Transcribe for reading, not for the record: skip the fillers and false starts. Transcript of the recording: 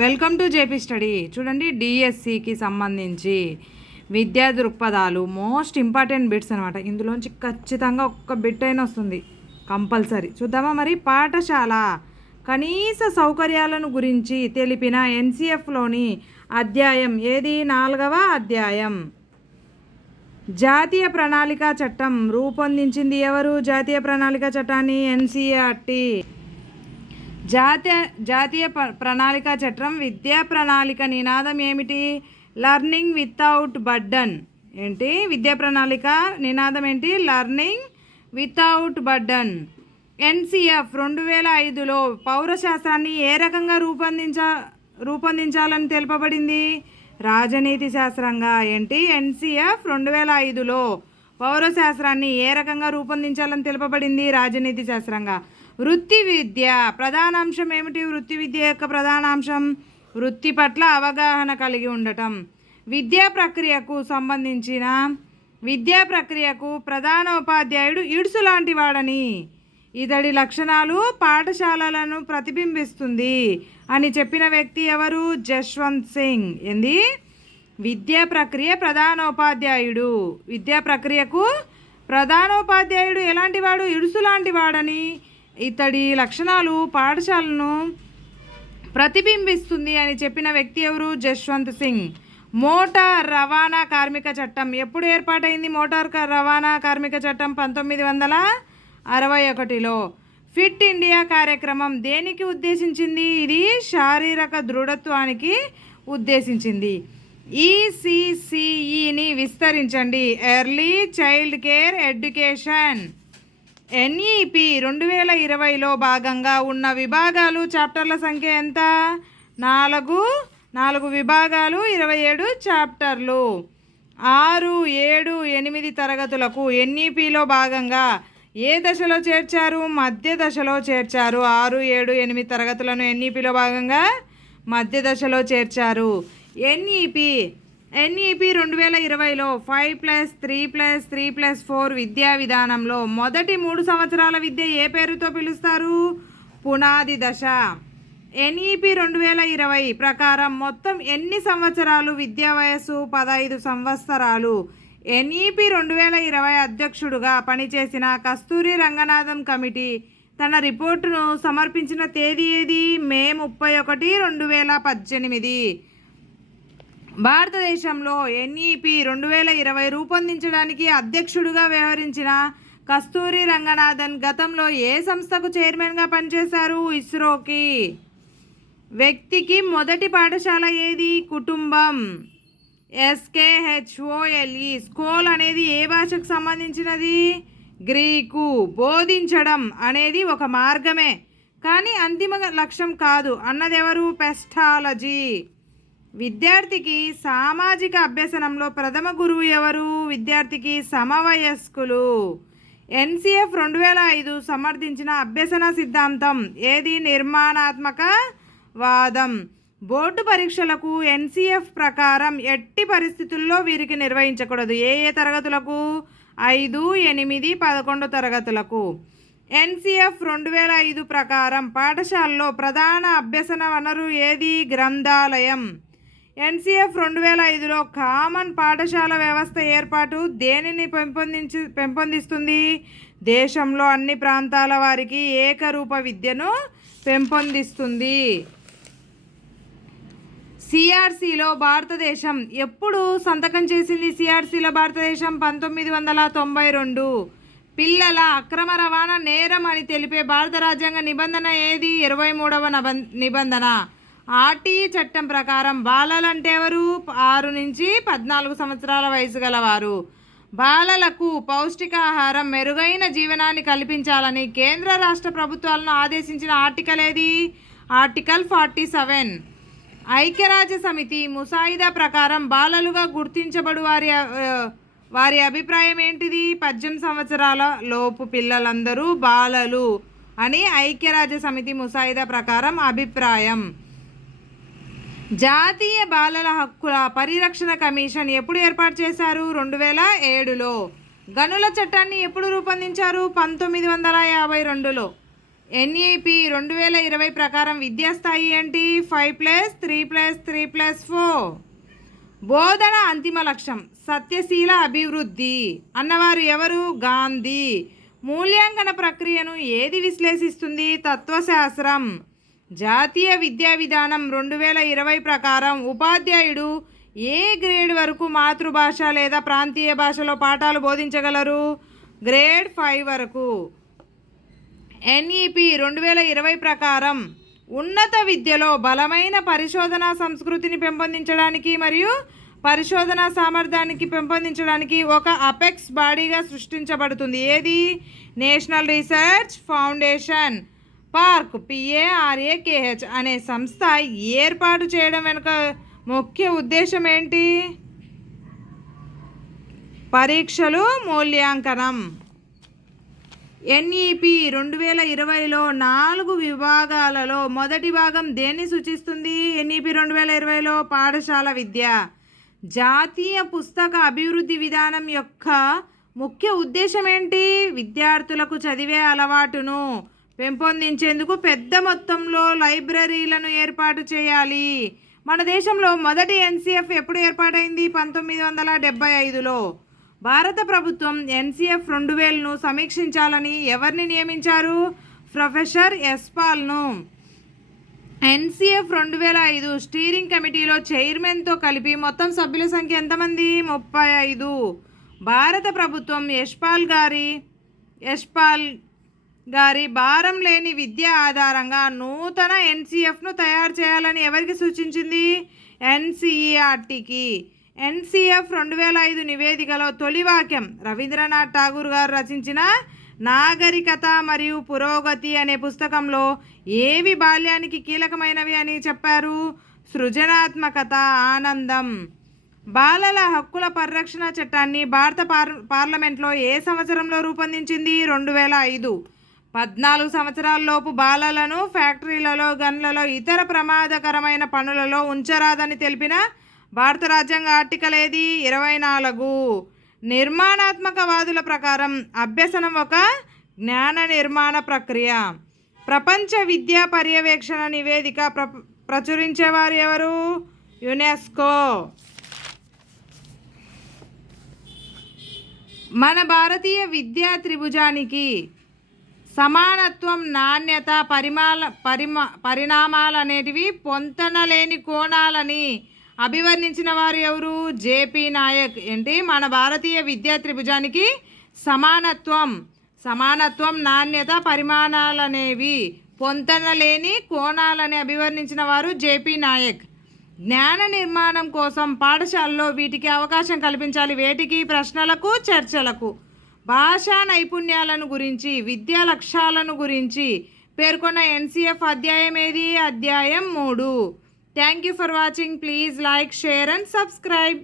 Welcome to JP study. చూడండి, డిఎస్సికి సంబంధించి విద్యా దృక్పథాలు మోస్ట్ ఇంపార్టెంట్ బిట్స్ అనమాట. ఇందులోంచి ఖచ్చితంగా ఒక్క బిట్ అయినా వస్తుంది కంపల్సరీ. చూద్దామా మరి. పాఠశాల కనీస సౌకర్యాలను గురించి తెలిపిన ఎన్సిఎఫ్లోని అధ్యాయం ఏది? 4వ అధ్యాయం. జాతీయ ప్రణాళిక చట్టం రూపొందించింది ఎవరు? జాతీయ ప్రణాళిక చట్టాన్ని ఎన్సిఆర్టీ. జాతీయ ప్రణాళిక చట్టం విద్యా ప్రణాళిక నినాదం ఏమిటి? Learning without burden. ఏంటి విద్యా ప్రణాళిక నినాదం ఏంటి? Learning without burden. ఎన్సిఎఫ్ 2005లో పౌరశాస్త్రాన్ని ఏ రకంగా రూపొందించాలని తెలుపబడింది? రాజనీతి శాస్త్రంగా. ఏంటి? ఎన్సిఎఫ్ 2005లో పౌరశాస్త్రాన్ని ఏ రకంగా రూపొందించాలని తెలుపబడింది? రాజనీతి శాస్త్రంగా. వృత్తి విద్య ప్రధానాంశం ఏమిటి? వృత్తి విద్య యొక్క ప్రధానాంశం వృత్తి పట్ల అవగాహన కలిగి ఉండటం. విద్యా ప్రక్రియకు ప్రధానోపాధ్యాయుడు ఇడుసు లాంటి వాడని, ఇతడి లక్షణాలు పాఠశాలలను ప్రతిబింబిస్తుంది అని చెప్పిన వ్యక్తి ఎవరు? జశ్వంత్ సింగ్. ఏంది? విద్యా ప్రక్రియ ప్రధానోపాధ్యాయుడు. విద్యా ప్రక్రియకు ప్రధానోపాధ్యాయుడు ఎలాంటి వాడు? ఇడుసు లాంటి వాడని, ఇతడి లక్షణాలు పాఠశాలను ప్రతిబింబిస్తుంది అని చెప్పిన వ్యక్తి ఎవరు? జశ్వంత్ సింగ్. మోటార్ రవాణా కార్మిక చట్టం ఎప్పుడు ఏర్పాటైంది? మోటార్ రవాణా కార్మిక చట్టం 1961లో. ఫిట్ ఇండియా కార్యక్రమం దేనికి ఉద్దేశించింది? ఇది శారీరక దృఢత్వానికి ఉద్దేశించింది. ఈసిసిఈని విస్తరించండి. Early child care education. NEP 2020లో భాగంగా ఉన్న విభాగాలు చాప్టర్ల సంఖ్య ఎంత? 4 విభాగాలు, 27 చాప్టర్లు. 6, 7, 8 తరగతులకు ఎన్ఈపిలో భాగంగా ఏ దశలో చేర్చారు? మధ్య దశలో చేర్చారు. 6, 7, 8 తరగతులను ఎన్ఈపిలో భాగంగా మధ్య దశలో చేర్చారు. ఎన్ఈపి 2020లో 5+3+3+4 విద్యా విధానంలో మొదటి 3 సంవత్సరాల విద్య ఏ పేరుతో పిలుస్తారు? పునాది దశ. ఎన్ఈపి 2020 ప్రకారం మొత్తం ఎన్ని సంవత్సరాలు విద్యా వయస్సు? 15 సంవత్సరాలు. ఎన్ఈపి 2020 అధ్యక్షుడుగా పనిచేసిన కస్తూరి రంగనాథన్ కమిటీ తన రిపోర్టును సమర్పించిన తేదీ ఏది? మే 31, 2018. భారతదేశంలో ఎన్ఈపి 2020 రూపొందించడానికి అధ్యక్షుడుగా వ్యవహరించిన కస్తూరి రంగనాథన్ గతంలో ఏ సంస్థకు చైర్మన్గా పనిచేశారు? ఇస్రోకి. వ్యక్తికి మొదటి పాఠశాల ఏది? కుటుంబం. SKHOLE. స్కోల్ అనేది ఏ భాషకు సంబంధించినది? గ్రీకు. బోధించడం అనేది ఒక మార్గమే కానీ అంతిమ లక్ష్యం కాదు అన్నదెవరు? పెస్టాలజీ. విద్యార్థికి సామాజిక అభ్యసనంలో ప్రథమ గురువు ఎవరు? విద్యార్థికి సమవయస్కులు. ఎన్సిఎఫ్ 2005 సమర్థించిన అభ్యసన సిద్ధాంతం ఏది? నిర్మాణాత్మక వాదం. బోర్డు పరీక్షలకు ఎన్సిఎఫ్ ప్రకారం ఎట్టి పరిస్థితుల్లో వీరికి నిర్వహించకూడదు. ఏ తరగతులకు? 5, 8, 11 తరగతులకు. ఎన్సిఎఫ్ 2005 ప్రకారం పాఠశాలలో ప్రధాన అభ్యసన వనరు ఏది? గ్రంథాలయం. ఎన్సిఎఫ్ 2005లో కామన్ పాఠశాల వ్యవస్థ ఏర్పాటు దేనిని పెంపొందిస్తుంది? దేశంలో అన్ని ప్రాంతాల వారికి ఏకరూప విద్యను పెంపొందిస్తుంది. సిఆర్సిలో భారతదేశం ఎప్పుడు సంతకం చేసింది? సిఆర్సిలో భారతదేశం 1992. పిల్లల అక్రమ రవాణా నేరం అని తెలిపే భారత రాజ్యాంగ నిబంధన ఏది? 23వ నిబంధన. ఆర్టీఈ చట్టం ప్రకారం బాలలంటే ఎవరు? 6 నుంచి 14 సంవత్సరాల వయసు గలవారు. బాలలకు పౌష్టికాహారం, మెరుగైన జీవనాన్ని కల్పించాలని కేంద్ర రాష్ట్ర ప్రభుత్వాలను ఆదేశించిన ఆర్టికల్ ఏది? ఆర్టికల్ 47. ఐక్యరాజ్య సమితి ముసాయిదా ప్రకారం బాలలుగా గుర్తించబడు వారి అభిప్రాయం ఏంటిది? 18 సంవత్సరాల లోపు పిల్లలందరూ బాలలు అని ఐక్యరాజ్య సమితి ముసాయిదా ప్రకారం అభిప్రాయం. జాతీయ బాలల హక్కుల పరిరక్షణ కమిషన్ ఎప్పుడు ఏర్పాటు చేశారు? 2007లో. గనుల చట్టాన్ని ఎప్పుడు రూపొందించారు? 1952లో. ఎన్ఈపి 2020 ప్రకారం విద్యాస్థాయి ఏంటి? 5+3+3+4. బోధన అంతిమ లక్ష్యం సత్యశీల అభివృద్ధి అన్నవారు ఎవరు? గాంధీ. మూల్యాంకన ప్రక్రియను ఏది విశ్లేషిస్తుంది? తత్వశాస్త్రం. జాతీయ విద్యా విధానం 2020 ప్రకారం ఉపాధ్యాయుడు ఏ గ్రేడ్ వరకు మాతృభాష లేదా ప్రాంతీయ భాషలో పాఠాలు బోధించగలరు? గ్రేడ్ 5 వరకు. ఎన్ఈపి 2020 ప్రకారం ఉన్నత విద్యలో బలమైన పరిశోధనా సంస్కృతిని పెంపొందించడానికి మరియు పరిశోధనా సామర్థ్యానికి పెంపొందించడానికి ఒక అపెక్స్ బాడీగా సృష్టించబడుతుంది. ఏది? National research foundation park PARAKH అనే సంస్థ ఏర్పాటు చేయడం వెనుక ముఖ్య ఉద్దేశం ఏంటి? పరీక్షలు మూల్యాంకనం. ఎన్ఈపి 2020లో 4 విభాగాలలో మొదటి భాగం దేన్ని సూచిస్తుంది? ఎన్ఈపి 2020లో పాఠశాల విద్య. జాతీయ పుస్తక అభివృద్ధి విధానం యొక్క ముఖ్య ఉద్దేశం ఏంటి? విద్యార్థులకు చదివే అలవాటును పెంపొందించేందుకు పెద్ద మొత్తంలో లైబ్రరీలను ఏర్పాటు చేయాలి. మన దేశంలో మొదటి NCF ఎప్పుడు ఏర్పాటైంది? 1975లో. భారత ప్రభుత్వం NCF 2000ను సమీక్షించాలని ఎవరిని నియమించారు? ప్రొఫెసర్ యశ్పాల్ను. NCF 2005 స్టీరింగ్ కమిటీలో చైర్మన్తో కలిపి మొత్తం సభ్యుల సంఖ్య ఎంతమంది? 35. భారత ప్రభుత్వం యశ్పాల్ గారి భారం లేని విద్య ఆధారంగా నూతన NCFను తయారు చేయాలని ఎవరికి సూచించింది? NCERTకి. NCF 2005 నివేదికలో తొలి వాక్యం రవీంద్రనాథ్ ఠాగూర్ గారు రచించిన నాగరికత మరియు పురోగతి అనే పుస్తకంలో ఏవి బాల్యానికి కీలకమైనవి అని చెప్పారు? సృజనాత్మకత, ఆనందం. బాలల హక్కుల పరిరక్షణ చట్టాన్ని భారత పార్లమెంట్లో ఏ సంవత్సరంలో రూపొందించింది? 2005. 14 సంవత్సరాలలోపు బాలలను ఫ్యాక్టరీలలో, గన్లలో, ఇతర ప్రమాదకరమైన పనులలో ఉంచరాదని తెలిపిన భారత రాజ్యాంగ ఆర్టికల్ ఏది? 24. నిర్మాణాత్మకవాదుల ప్రకారం అభ్యసనం ఒక జ్ఞాన నిర్మాణ ప్రక్రియ. ప్రపంచ విద్యా పర్యవేక్షణ నివేదిక ప్రచురించేవారు ఎవరు? యునెస్కో. మన భారతీయ విద్యా త్రిభుజానికి సమానత్వం, నాణ్యత, పరిణామాలనేటివి పొంతనలేని కోణాలని అభివర్ణించిన వారు ఎవరు? JP నాయక్. ఏంటి? మన భారతీయ విద్యా త్రిభుజానికి సమానత్వం, నాణ్యత, పరిమాణాలనేవి పొంతనలేని కోణాలని అభివర్ణించిన వారు JP నాయక్. జ్ఞాన నిర్మాణం కోసం పాఠశాలలో వీటికి అవకాశం కల్పించాలి. వేటికి? ప్రశ్నలకు, చర్చలకు. భాషా నైపుణ్యాలను గురించి, విద్యా లక్ష్యాలను గురించి పేర్కొన్న NCF అధ్యాయం ఏది? అధ్యాయం 3. Thank you for watching. Please like, share and subscribe.